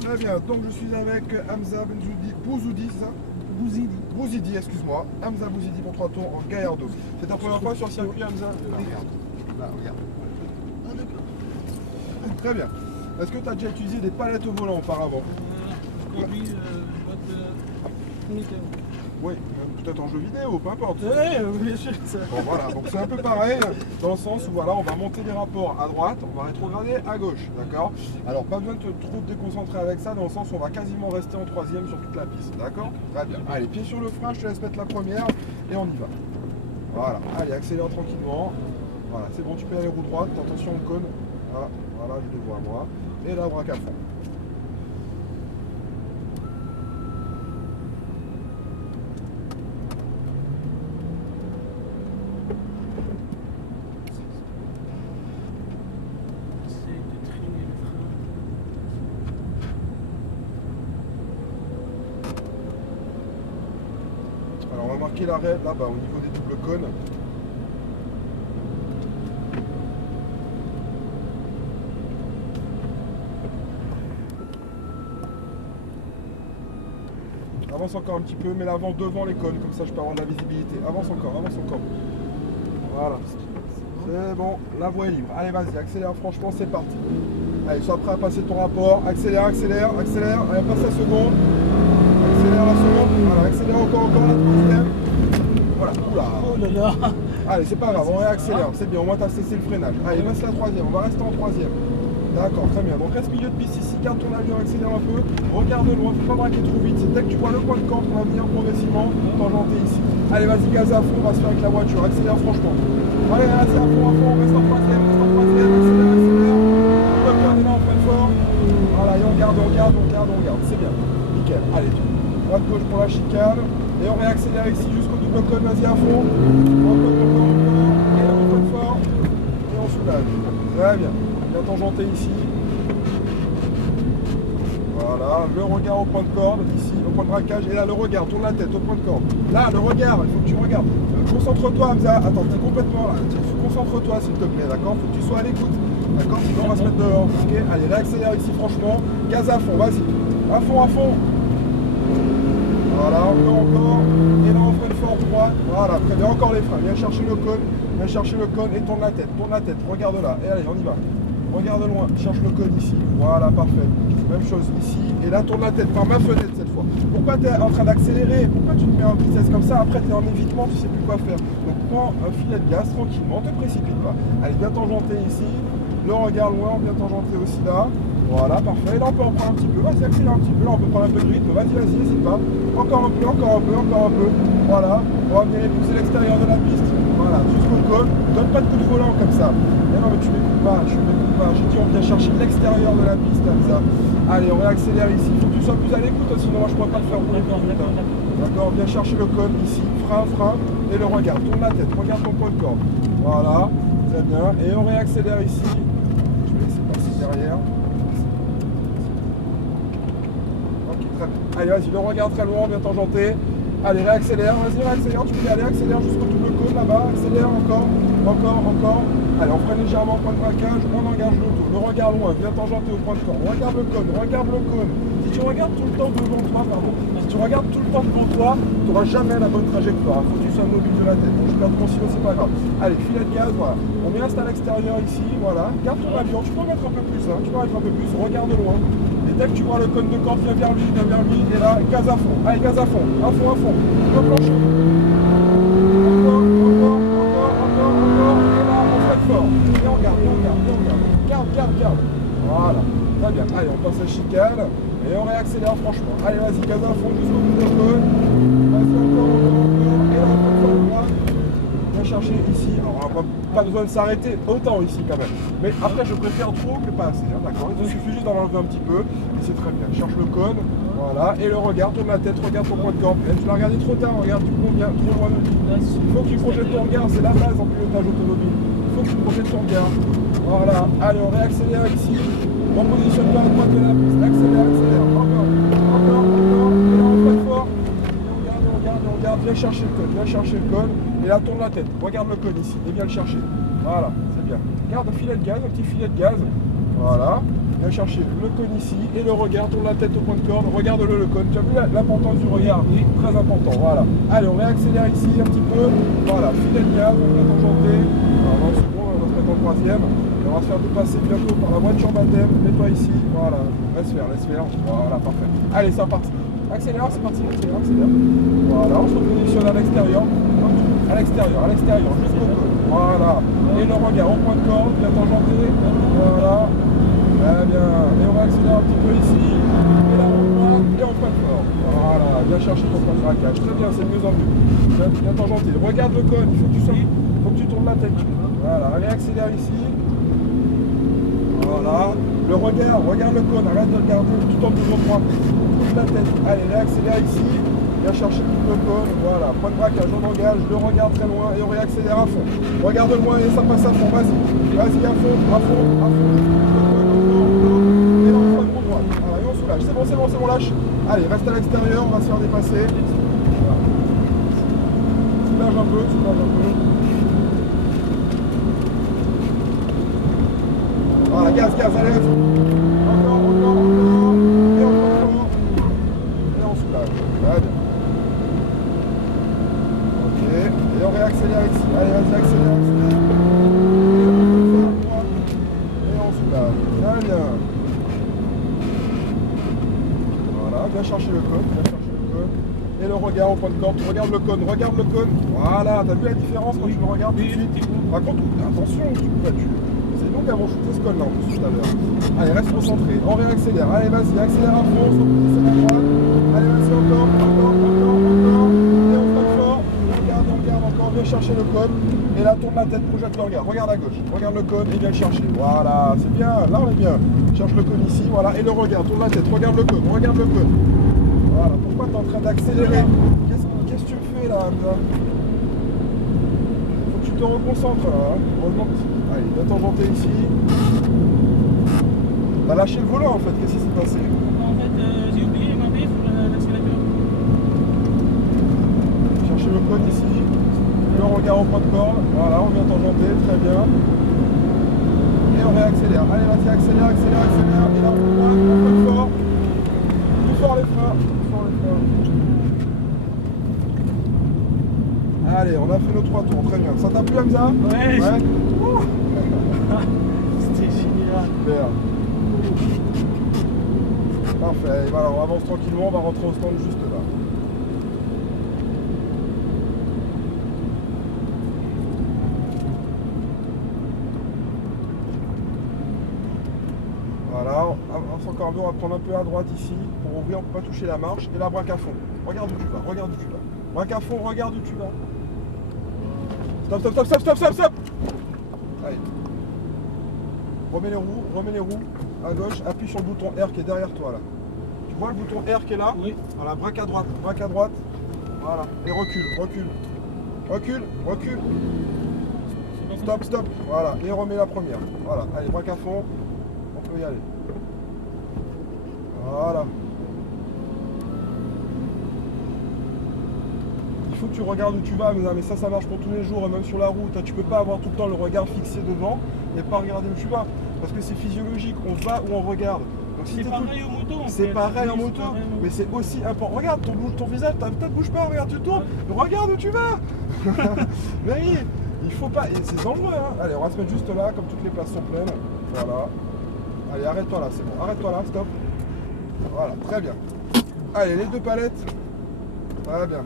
Très bien, donc je suis avec Hamza Bouzoudi, c'est ça? Bouzidi, excuse-moi. Hamza Bouzidi pour 3 tours en Gallardo. C'est ta première fois sur le circuit, Hamza? Regarde. Là, regarde. Ah, d'accord. Très bien. Est-ce que tu as déjà utilisé des palettes au volant auparavant? Conduit météo. Oui, peut-être en jeu vidéo, peu importe. Oui, bien sûr. Ça. Bon voilà, donc c'est un peu pareil, dans le sens où voilà, on va monter les rapports à droite, on va rétrograder à gauche, d'accord? Alors pas besoin de trop te déconcentrer avec ça, dans le sens où on va quasiment rester en troisième sur toute la piste, d'accord? Très bien. Allez, pied sur le frein, je te laisse mettre la première et on y va. Voilà, allez, accélère tranquillement. Voilà, c'est bon, tu peux aller roue droite, attention au cône. Voilà, je le vois moi. Et là, braque à fond. Alors on va marquer l'arrêt là-bas au niveau des doubles cônes. Avance encore un petit peu, mets l'avant devant les cônes, comme ça je peux avoir de la visibilité. Avance encore, avance encore. Voilà. C'est bon, la voie est libre. Allez vas-y, accélère, franchement c'est parti. Allez, sois prêt à passer ton rapport. Accélère, accélère, accélère. Allez, passe la seconde. Accélère la seconde. Voilà, accélère encore la troisième. Voilà, oula. Oh là là. Allez, c'est pas grave, on réaccélère, c'est bien, au moins t'as cessé le freinage. Allez, passe la troisième, on va rester en troisième. D'accord, très bien. Donc reste milieu de piste ici, garde ton avion, accélère un peu, regarde loin, faut pas braquer trop vite. C'est dès que tu vois le point de corde, on va venir progressivement tangenter ici. Allez, vas-y, gaz à fond, on va se faire avec la voiture, accélère franchement. Allez, vas-y, à fond, on reste en troisième, accélère, accélère. On va est là en point fort. Voilà, et on garde, c'est bien. Nickel, allez, droite gauche pour la chicane. Et on réaccélère ici jusqu'au double cône, vas-y à fond. Encore, et là on point fort. Et on soulage. Très bien. Bien tangenté ici. Voilà, le regard au point de corde, ici, au point de braquage. Et là, le regard, tourne la tête au point de corde. Là, le regard, il faut que tu regardes. Concentre-toi, Hamza. Attends, t'es complètement là. Concentre-toi, s'il te plaît, d'accord? Faut que tu sois à l'écoute. D'accord? Sinon, on va se mettre dehors. Ok? Allez, réaccélère ici, franchement. Gaz à fond, vas-y. À fond, à fond. Voilà, encore. Et là, on freine fort droit. Voilà, très bien. Encore les freins. Viens chercher le cône et tourne la tête. Regarde là. Et allez, on y va. Regarde loin. Cherche le cône ici. Voilà, parfait. Même chose ici. Et là, tourne la tête par ma fenêtre cette fois. Pourquoi tu es en train d'accélérer? Pourquoi tu te mets en vitesse comme ça? Après, tu es en évitement, tu sais plus quoi faire. Donc, prends un filet de gaz tranquillement. Ne te précipite pas. Allez, bien tangenter ici. Le regard loin, on vient tangenter aussi là. Voilà, parfait. Là, on peut en prendre un petit peu. Vas-y, accélère un petit peu. Là, on peut prendre un peu de rythme. Vas-y, n'hésite pas. Encore un peu. Voilà. On va venir pousser l'extérieur de la piste. Voilà, jusqu'au cône. Donne pas de coup de volant comme ça. Mais non, mais tu m'écoutes pas. J'ai dit, on vient chercher l'extérieur de la piste, comme ça. Allez, on réaccélère ici. Il faut que tu sois plus à l'écoute, sinon moi, je ne pourrais pas le faire rouler. D'accord, viens chercher le cône ici. Frein. Et le regard. Tourne la tête. Regarde ton point de corde. Voilà. Très bien. Et on réaccélère ici. Je vais laisser passer derrière. Allez, vas-y, le regard très loin, bien tangenté. Allez, réaccélère, vas-y, réaccélère, tu peux y aller, accélère jusqu'au double cône là-bas, accélère encore. Allez, on freine légèrement au point de braquage, on engage l'auto. Le regard loin, bien tangenté au point de corde. Regarde le cône. Si tu regardes tout le temps devant toi, tu n'auras jamais la bonne trajectoire. Il faut que tu sois mobile de la tête. Donc, je perds mon silo, c'est pas grave. Allez, filet de gaz, voilà. On reste à l'extérieur ici, voilà. Garde ton avion, tu peux en mettre un peu plus, regarde loin. Et dès que tu vois le cône de corde, viens vers lui, et là, gaz à fond. Allez, gaz à fond. Le plancher. Encore. Et là, on freine fort. Et on garde. Garde. Voilà. Très bien. Allez, on passe la chicane. Et on réaccélère franchement. Allez, vas-y, gaz à fond jusqu'au bout de cône. Vas-y, encore. Et là, on freine fort droit. Viens chercher ici. Alors, on n'a pas besoin de s'arrêter autant ici quand même. Mais après, je préfère trop que pas assez. Hein, d'accord? Il suffit juste d'en enlever un petit peu. Et c'est très bien. Cherche le cône. Voilà. Et le regard, tourne la tête, regarde ton point de corde. Tu l'as regardé trop tard. Regarde, tu conviens trop loin de lui. Il faut que tu projettes ton regard. C'est la base en pilotage automobile. Il faut que tu projettes ton regard. Voilà. Allez, on réaccélère ici. On positionne bien à droite de la piste. Accélère. Encore. Et là, on freine fort. On regarde. Viens chercher le cône. Et là, tourne la tête. Regarde le cône ici. Et viens le chercher. Voilà, c'est bien. Garde un filet de gaz, un petit filet de gaz. Voilà. Viens chercher le cône ici et le regard, tourne la tête au point de corde, regarde-le le cône. Tu as vu l'importance du regard? Oui. Très important, voilà. Allez, on réaccélère ici un petit peu. Voilà, fidèle bien, on va tangenter. Alors, dans le second, on va se mettre en troisième. Et on va se faire dépasser bientôt par la voiture baptême. Mets-toi ici, voilà. Laisse faire. Voilà, parfait. Allez, c'est reparti. Accélère, c'est parti, accélère. Voilà, on se positionne à l'extérieur. À l'extérieur, jusqu'au cône. Voilà. Et le regard au point de corde, bien tangenter. Voilà. Très bien. Et on va accélérer un petit peu ici. Et là, on pointe et on freine fort. Voilà. Viens chercher ton point de braquage. Très bien, c'est de mieux en mieux. Bien tangenter. Regarde le cône. Il faut que tu tournes la tête. Voilà. Allez, accélère ici. Voilà. Le regard, regarde le cône. Arrête de le garder tout en toujours droit. Touche la tête. Allez, réaccélère ici. Viens chercher tout le cône. Voilà. Point de braquage, on engage. Le regard très loin et on réaccélère à fond. Regarde loin et ça passe à fond. Vas-y. Vas-y, à fond. Et là, on freine pour droite. Voilà, et on soulage. C'est bon, lâche. Allez, reste à l'extérieur, on va se faire dépasser. Voilà. Soulage un peu. Voilà, gaz, allez, vas-y. Encore. Et encore. Et on soulage. Très bien. Ok. Et on réaccélère ici. Allez, vas-y, accélère. Très bien. Voilà, viens chercher le cône. Et le regard au point de corde, tu regardes le cône. Voilà, t'as vu la différence quand tu le regardes tout de suite? Par contre, attention, c'est nous qui avons shooté ce cône là en plus tout à l'heure. Allez, reste concentré, on réaccélère. Allez, vas-y, accélère à fond, c'est à droite. Allez, vas-y, encore. Et on freine fort. On regarde encore, viens chercher le cône. Et là, tourne la tête, projette le regard. Regarde à gauche, regarde le cône et viens le chercher. Voilà, c'est bien, là on est bien. Cherche le cône ici, voilà, et le regard, tourne la tête, regarde le cône. Voilà, pourquoi tu es en train d'accélérer? Qu'est-ce que tu me fais là, Hamza? Faut que tu te reconcentres là. Heureusement que... Allez, viens tangenter ici. T'as lâché le volant en fait, qu'est-ce qui s'est passé? En fait, j'ai oublié ma main sur l'accélérateur. Cherchez le cône ici. Le regard au point de corde. Voilà, on vient tangenter, très bien. Et on réaccélère. Allez, vas-y, accélère. Et là, on freine fort. Plus fort les freins. Allez, on a fait nos 3 tours, très bien. Ça t'a plu, Hamza? Ouais. Ouh. C'était génial. Super. Parfait. Et voilà, on avance tranquillement, on va rentrer au stand juste là. Voilà, encore mieux, on va prendre un peu à droite ici pour ouvrir, on ne peut pas toucher la marche. Et là, braque à fond. Regarde où tu vas. Braque à fond, regarde où tu vas. Stop. Allez. Remets les roues. À gauche, appuie sur le bouton R qui est derrière toi là. Tu vois le bouton R qui est là? Oui. Voilà, braque à droite. Voilà. Et recule. Stop. Voilà. Et remets la première. Voilà. Allez, braque à fond. On peut y aller. Voilà. Il faut que tu regardes où tu vas, mais ça marche pour tous les jours, et même sur la route. Tu peux pas avoir tout le temps le regard fixé devant et pas regarder où tu vas. Parce que c'est physiologique, on va où on regarde. C'est pareil en moto. C'est pareil en moto, mais c'est aussi important. Regarde ton visage, ta tête bouge pas, regarde, tu tournes, regarde où tu vas. Mais oui, il faut pas, et c'est dangereux. Hein. Allez, on va se mettre juste là, comme toutes les places sont pleines. Voilà. Allez, arrête-toi là, c'est bon. Arrête-toi là, stop. Voilà, très bien. Allez, les 2 palettes. Très bien.